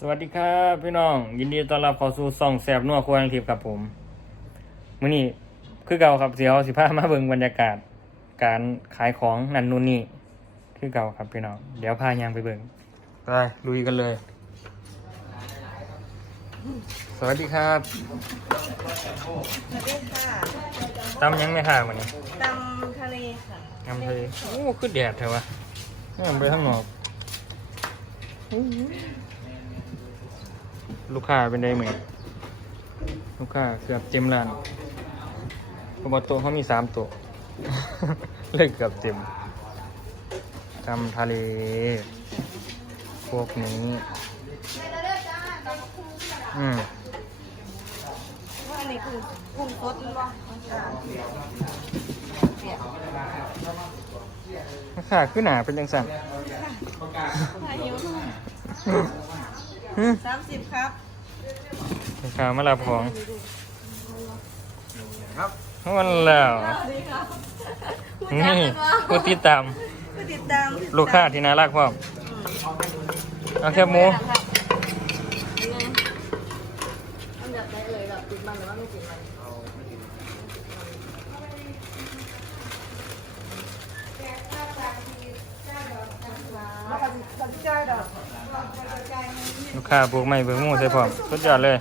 สวัสดีครับพี่น้อง ยินดีต้อนรับเข้าสู่ซ่องแสบนัวครัวทังทิพย์ครับผมมื้อนี้คือเก่าครับเสียวสิพามาเบิ่งบรรยากาศ การขายของนั่นนู่นนี่คือเก่าครับพี่น้องเดี๋ยวพายางไปเบิ่งไปลุยกันเลย สวัสดีครับสวัสดีค่ะตำยังไหมค่ะวันนี้ตำทะเลค่ะยำทะเลโอ้คือแดดเถอะวะยำไปข้างนอก ลูกค้าเป็นไดเหมือนลูกค้าเกือบเต็มร้านเพราะว่าโต๊ะเขามีสามโต๊ะเลยเกือบเต็มตำทะเล พวกนี้อืมว่าอันนี้คือกุ้งสดหรือเปล่าเปียกราคาขึ้นหนาเป็นจังสันอายุฮึสามสิบครับ ราคามาลาบของมันแล้วนี่ผู้ติดตามผู้ติดตามลูกค้าที่น่ารักพร้อมเอาแค่หมูอันดับได้เลยแบบติดมันหรือว่าไม่ติดมันแล้วก็จะจ่ายดอกลูกค้าปลูกไม้เบิกหมูใส่พร้อมสุดยอดเลย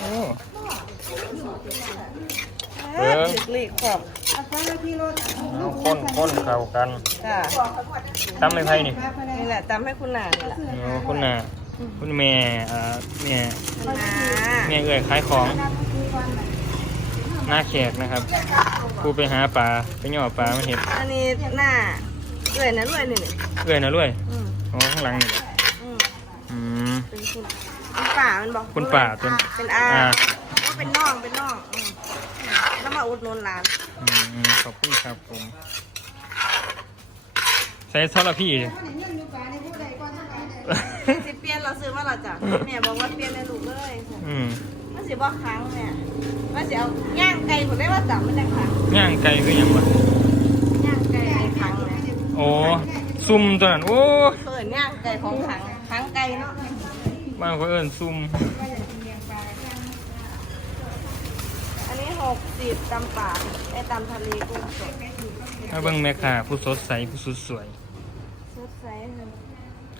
โอ้เบิ้งถึกหลีกขอบเอาไปที่รถเอาค้นค้นเข้ากันจ้าตำไม่ไผ่นี่นี่แหละตำให้คุณหนานี่แหละโอ้คุณน่ะคุณแม่เอ่าแม่คุณนาแม่เอ่ยขายของ หน้าแขกนะครับกูไปหาปลาไปย่อปลามาเห็ดอันนี้หน้าเอื่อยนะรวยนี่นี่เอ่ยนะรวยอืมอ๋อข้างหลังนี่แหละอืมอืมเป็นคุณ คุณป่ามันบอกคุณป่าเป็นเป็นอาอ่าว่าเป็นน้องเป็นน้องอืมแล้วมาอุดหนุนร้านอืมขอบคุณครับผมใส่ทอดละพี่ สิเปลี่ยนเราซื้อมาและจ้ะแม่บอกว่าเปลี่ยนในลูกเลยอืมมันสิบ่ค้างแม่มันสิเอาย่างไก่ผมได้ว่าจับมันได้ค้างย่างไก่คือหยังวะย่างไก่ค้างแม่โอ้ซุ่มตัวนั้นโอ้ เปิดย่างไก่ของค้างค้างไก่เนาะ บ้านเขาเอิ้นซุ่มอันนี้หกสิบตำป่าไอ้ตำทะเลกุ้งสดถ้าเบิ่งแม่ค้าผู้สดใสผู้สดสวย สดใสเลย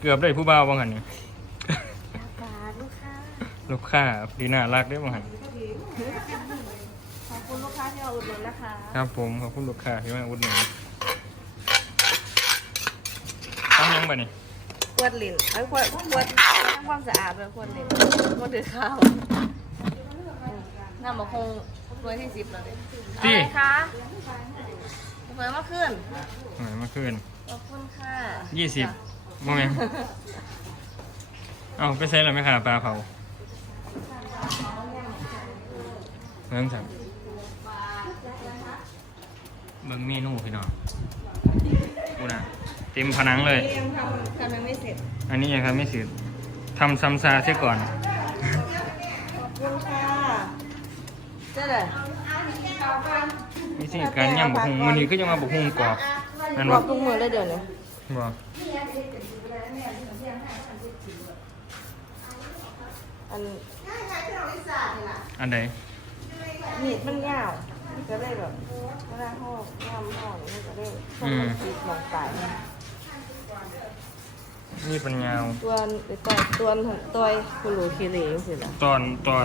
เกือบได้ผู้บ่าวว่างั้นนี่ปลาลูกค้าลูกค้าดีน่ารักได้อว่างั้นขอบคุณลูกค้าที่มาอุดหนุนนะคะครับผมขอบคุณลูกค้าที่มาอุดหนุนต้องยังบ่นี่ ขวดลิ้นไอ้ยขวดขวดทำความสะอาดเลยขวดลิ้นขวดถือข้าวน้ำบอกคงถ้วยที่สิบแล้วเนี่ยอะไรคะเพิ่มมาขึ้นหน่อยเมื่อคืนขอบคุณค่ะยี่สิบโมเมนเอาไปใช้แล้วไหมค่ะปลาเผาเริ่มสั่งเบิ่งเมนูพี่น้องกูนะ เต็มผนังเลย ยังทำทำยังไม่เสร็จ อันนี้ยังทำไม่เสร็จทำซ้ำซาเสียก่อน ขอบคุณค่ะเจ๊เลยนี่สิการย่ำบุกฮุงวันนี้ก็จะมาบุกฮุงกรอบนั่นบบ่อกทุกมือเลยเดี๋ยวนี้บ่อันอันใดมีดมันยาวจะได้แบบเวลาห่อย่ำห่อมันจะได้ต้องมันติดลงไป นี่เป็นยาว ตัวตัวตัวตัวคุรูคิริสิล่ะตอนตอน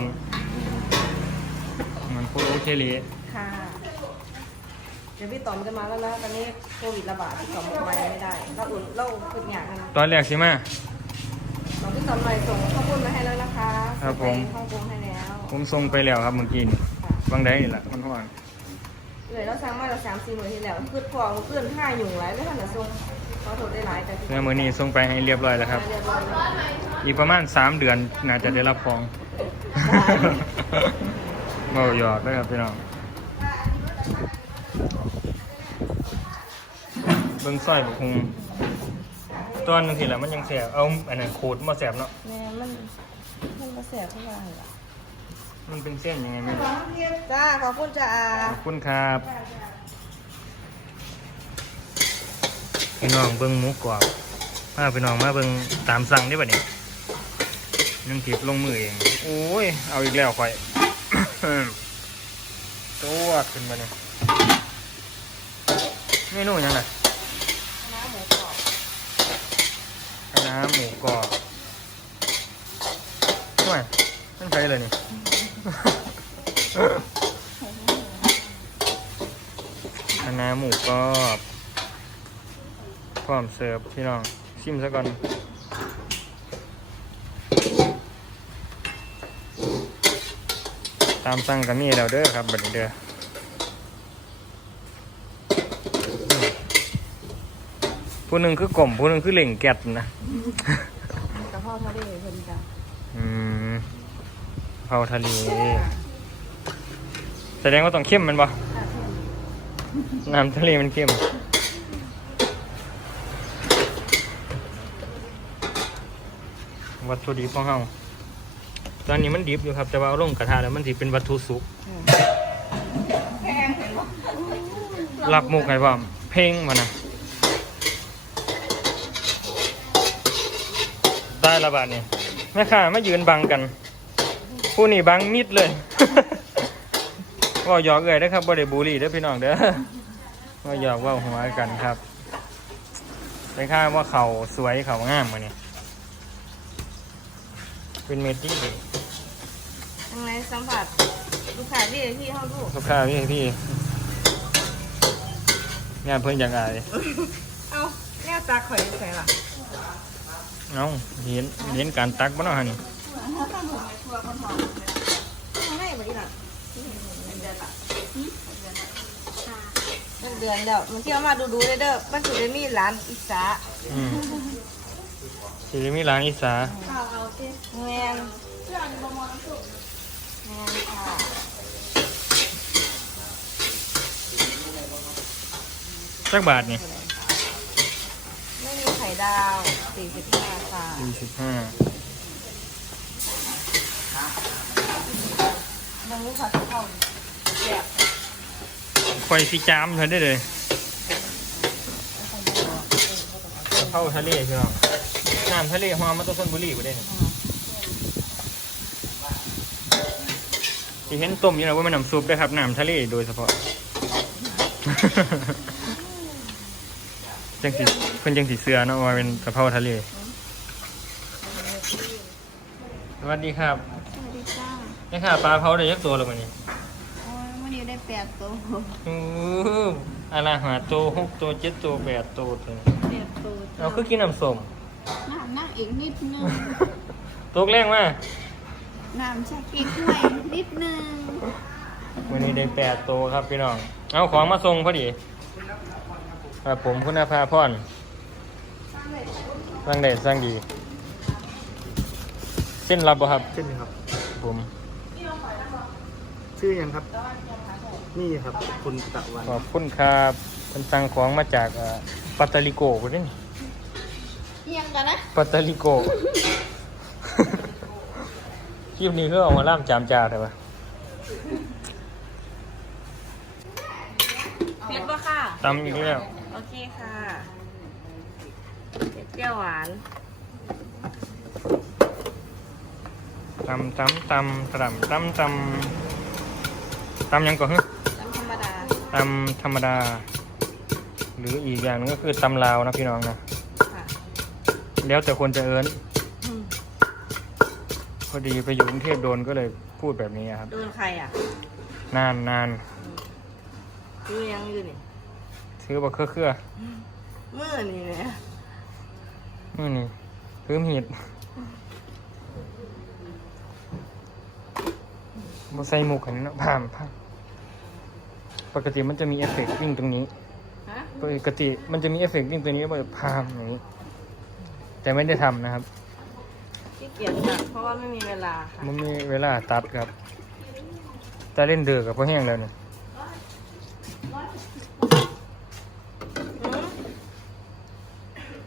เหมือนโคโอเคเลค่ะ เดี๋ยวพี่ต๋อมจะมาแล้วนะ ตอนนี้โควิดระบาดพี่ต๋อมออกมาไม่ได้เราอุ่นเราฝึกอย่างนะตอนแรกสิมาน้องพี่ต๋อมหน่อยส่งข้อมูลมาให้แล้วนะคะครับผม ส่งไปฮ่องกงให้แล้วผมส่งไปแล้วครับเมื่อกี้นี่บางได้นี่แหละมันห่วงเลยเราสั่งมาเราสามสี่หมื่นที่แล้วคือพอเพื่อนท่าหยุ่งไรแล้วท่านจะส่ง ขอโทษได้หลายแต่ที่แล้วมือนี้ส่งไปให้เรียบร้อยแล้วครับเรียบร้อยแล้ว อีกประมาณ 3 เดือนน่าจะได้รับของโอ้หยอกนะครับพี่น้องเบิ่งสร้อยบุกฮุงตอนนึงทีละมันยังแสบเอาอันนั้นขูดมาแสบเนาะแม่มันมันกระแสเข้ามาเหรอมันเป็นเส้นยังไงไม่รู้จ้าขอบคุณจ้าขอบคุณครับ พี่น้องเบิ่งหมูกรอบมาพี่น้องมาเบิ่งตามสั่งได้ป่ะเนี่ยนึ่งทิพย์ลงมือเอง โอ้ย เอาอีกแล้วค่อยตัวขึ้นมาเนี่ยเมนูยังไงน้ำหมูกรอบน้ำหมูกรอบช่วยนั่นใครเลยนี่คณะหมูกรอบ ร้อมเสิร์ฟพี่น้องชิมซะก่อนตามสั่งก็มีแล้วเด้อครับบัดนี้เด้ออืมผู้หนึ่งคือกลมผู้หนึ่งคือเหล่งแกะนะกระเพาะทะเลเพิ่นจ้ะอืมเผาทะเลแสดงว่าต้องเข้มแมันบ่น้ำทะเลมันเข้ม วัตถุดิบของเฮาตอนนี้มันดิบอยู่ครับแต่ว่าเอาลงกระทะแล้วมันสิเป็นวัตถุสุกรับมุกไงพ่อมเพลงมานะได้ละบาทนี่แม่ค้ามายืนบังกันผู้นี่บังมิดเลยว่าหยอกเอ่ยนะครับบ่ได้บูลลี่เด้อพี่น้องเด้อว่าหยอกเว่าหัวกันครับเป็นข้าว่าเขาสวยเขางามมาเนี่ย เป็นเมดี้ทางไหนสัมผัสลูกค้าที่ที่เฮาลูกสุขาพี่พี่งานเพิ่นอย่างไรเอาแนวตาข่อยใส่ล่ะเอ้าเห็นเห็นการตักบ่เนาะฮะนี่ทางไหนบ่ดีล่ะเดือนละเดือนแล้วมันเที่ยวมาดูดูเด้อมันสุดได้มีร้านอิสาอืมสิได้มีร้านอีสาแมนแมนค่ะจักบาทนี่ไม่มีไข่ดาว45ค่ะสี่สิบห้ามันรู้ผัดกะเพราแซ่บควายสิจามเธอได้เลยกะเพราทะเลพี่น้อง น้ำทะเลหอมมาต้นชนบุรีบ่ได้นี่ที่เห็นต้มอยู่นะว่ามันน้ำซุปได้อครับน้ำทะเลโดยเฉพาะ จังสีเพิ่นจังสีเสือเนาะว่าเป็นกะเพราทะเล สวัสดีครับสวัสดีจ้านี่ค่ะปลาเผาได้ยักตัวแล้วมันนี่โอ้ยวันนี้ได้แปดตัวอู้อะไรหาตัวหกตัวเจ็ดตัวแปดตัวถึงแปดตัวเราคือกินน้ำส้ม น้ำนั่งอีกนิดนึง ตกแรงมากน้ำชากิ๊กหน่อยนิดนึง วันนี้ได้แปดตัวครับพี่น้อง เอาของมาส่งพอดีครับผมคุณภาพรสร้างได้สร้างดี เส้นรับบ่ครับ เช่นครับ ผม ชื่อยังครับ นี่ครับคุณตะวัน ขอบคุณครับเป็นสั่งของมาจากเอ่อปัตตาลิโกคนนี้ เอียงกันนะปัตตาลิโก คลิปนี้ก็เอามาล่ามจามจาแต่ว่าเผ็ดปะค่ะ ตำอีกแล้วโอเคค่ะเผ็ดเปรี้ยวหวานตำตำตำตำตำตำตำหยังก่อนฮะน้ำธรรมดาตำธรรมดา หรืออีกอย่างหนึงก็คือตำลาวนะพี่น้องนะค่ะ แล้วแต่คนจะเอิ้นอืมพอดีไปอยู่กรุงเทพโดนก็เลยพูดแบบนี้ครับ โดนใครอะนานนานดูยังอยู่นี่ซื้อบักเครือเครือมือนี่เนี่ยนี่นี่ซื้อมีดบ่ใส่หมุกอันนี้เนาะผ่านผ่านปกติมันจะมีเอฟเฟกต์วิ่งตรงนี้ ฮะปกติมันจะมีเอฟเฟกต์วิ่งตัวนี้แบบพามอย่างนี้ แต่ไม่ได้ทำนะครับขี้เกียจตัดเพราะว่าไม่มีเวลาค่ะมันมีเวลาตัดครับจะเล่นเดือกับพ่อแห้งแล้วเนี่ย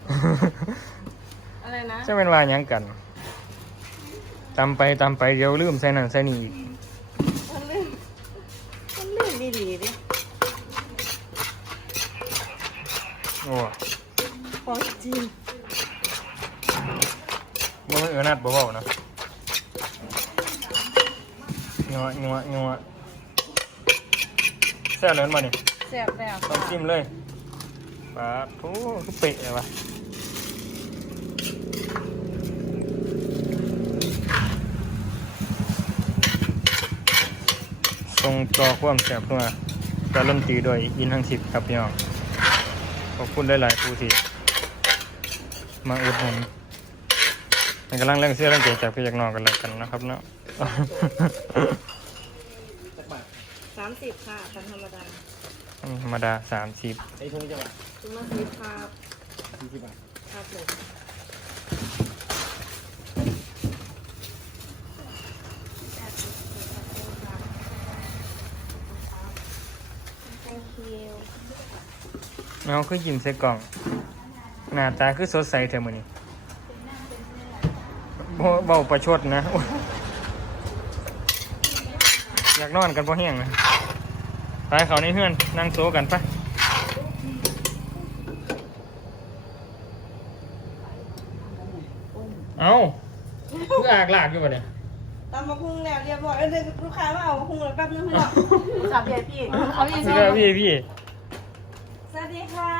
หืมอะไรนะจะเป็นว่าหยังกันตำไปตำไปเดี๋ยวลืมใส่นั่นใส่นี่อีกมันลื่นมันลื่นดีๆดิโอ้ ของจริงมัน เออนัดบ่เบาๆนะงัวงัวงัวแซ่บเลยมันมาเนี่ยแซ่บแล้วต้องจิ้มเลยปลาทูก็เปะเลยวะทรงจอความแสบขึ้นมาการันตีโดยอินทั้งสิบครับพี่น้อง ขอบคุณหลายๆผู้ที่มาอุดหนุน มันกำลังแรงเสื้อแรงใจจากพี่จากน้องกันแล้วกันนะครับเนาะสักบาทสามสิบค่ะตามธรรมดาธรรมดาสามสิบไอ้ทุ่งจะบาทคุณมาซื้อครับสี่สิบบาทครับผมน้องคือยิ้มใส่กล่อง หน้าตาคือสดใสเท่มือนี้บ่ เบาประชดนะโอ๊ยอยากนอนกันพอเฮียงนะไปเขาในเฮือนนั่งโซกันปะเอาคืออากลากอยู่ปะเนี่ยตามมาพุ่งแล้วเรียบร้อยเอ้ยเดี๋ยวลูกค้ามาเอามาพุ่งเลยแป๊บนึงพี่น้องจับใหญ่พี่เขาอีกเสื้อพี่พี่สวัสดีค่ะ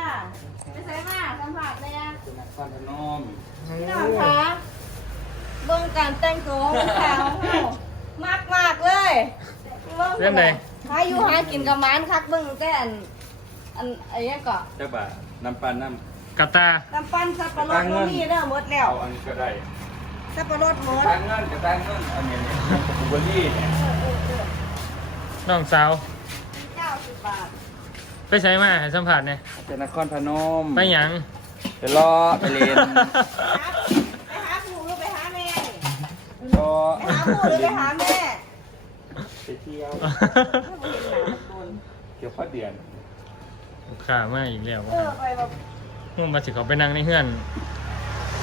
ไม่ใช่มาสัมผัสเลยอะเป็นนักฟันพนมพี่น้องคะ เบิ่งการแต่งตัวของลูกค้าของเรามากมากๆเลยบิ่งเรื่องใด หาอยู่หากินกับหมันคักเบิ่งแต่อันอันไอ้ยังก็จักบาทน้ำปันน้กับตาน้ำปั้นสับปะรดก็มีเด้อหมดำแล้วเอาอันก็ได้สับปะรดหมด ตั้งเงินก็ตั้งเงินอันนี้เนี่ยบุบลี่เนี่ยน้องสาว เก้าสิบบาทไปใช้มาให้สัมผัสเนี่ยเป็นนครพนมไปหยัง ไปล้อไปเลนไปหาผู้หรือไปหาแม่ ล้อ ไปหาผู้หรือไปหาแม่ไปเที่ยวเที่ยวพัดเดือนลูกค้ามาอีกแล้วเออไปแบบมุ่งมาสิเขาไปนั่งในเฮือน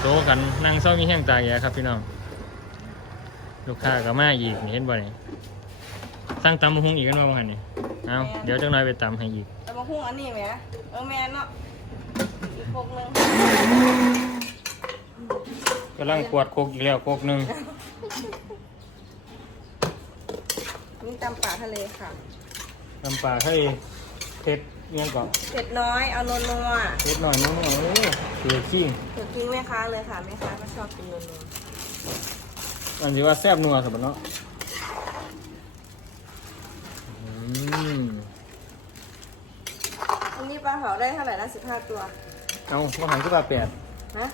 โตกันนั่งเศร้ามีแห้งตาแย่ครับพี่น้อง ลูกค้าก็มาอีกนี่เห็นบ่นี่สั่งตำมะฮุงอีกกันว่าบ่หันนี่เอาเดี๋ยวจังน้อยไปตำให้อีก แต่มาหุ้งอันนี้ไหมเออแม่เนาะอีกพกหนึงกำลังกวดโคกอีกแล้วโคกหนึง นี่ตำป่าทะเลค่ะตำปลาให้เผ็ดเงี้ยก่อนเผ็ดน้อยเอานัวนัวเผ็ดหน่อยนึงโอ้ยเสียขี้ๆถูกทิ้งแม่ค้าเลยค่ะแม่ค้าไม่ชอบกินนัวนัวอันนี้ว่าแซ่บนัวครับเนาะอืมอันนี้ปลาเผาได้เท่าไหร่นะสิบห้าตัว เอามาหันขึ้นมาแปดนะ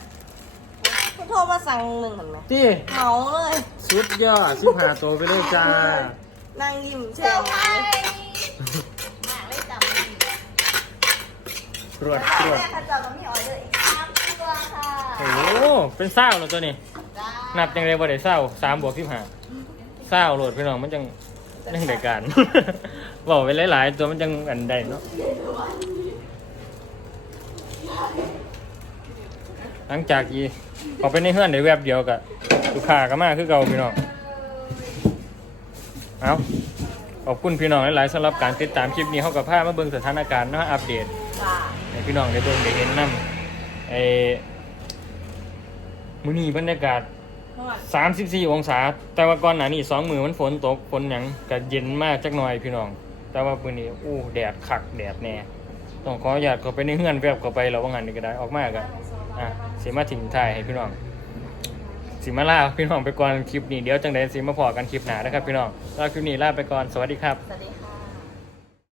เขาโทรมาสั่งหนึ่งเหมือนไหมที่เหมาเลย สุดยอดสิบห้าตัวไปเลยจ้า นั่งยิ้มเฉเจ้ายไปมาเลยจับมือตรวจตรวจแม่ขจับมามีออเดอร์อีกสามตัวค่ะโอ้โหเป็นเศร้าแล้วตัวนี้ จ้านับยังไงบ่ได้เศร้าสามบวกสิบห้าเศร้าโหลดพี่น้องมันจังยังได้การ บอกไปหลาย ๆ ตัวมันจังอันใดเนาะหลังจากที่ออกไปในเฮือนในแวบเดียวกับลูกค้าก็มาคือเก่าพี่น้อง เอาขอบคุณพี่น้องหลายๆสำหรับการติดตามคลิปนี้เขากับผ้ามาเบิ่งสถานการณ์เนาะอัปเดตจ้าให้พี่น้องได้เบิ่งได้เห็นนํไอ้มื้อนี้บรรยากาศเท่าไหร่สามสิบสี่องศา แต่ว่าก่อนหน้านี้สองมือมันฝนตกฝนหยังก็เย็นมากจักหน่อยพี่น้อง แต่ว่าปืนนี้อู้แดดคักแดดแน่ต้องขออนุญาตเข้าไปในเฮือนแวบเข้าไปเราว่างานนี้ก็ได้ออกมากอะอะสิมาถึงถ่ายให้พี่น้อง สิมาลาพี่น้องไปก่อนคลิปนี้เดี๋ยวจังใดสิมาพอกันคลิปหนานะครับพี่น้องลาคลิปนี้ลาไปก่อนสวัสดีครับ สวัสดีค่ะ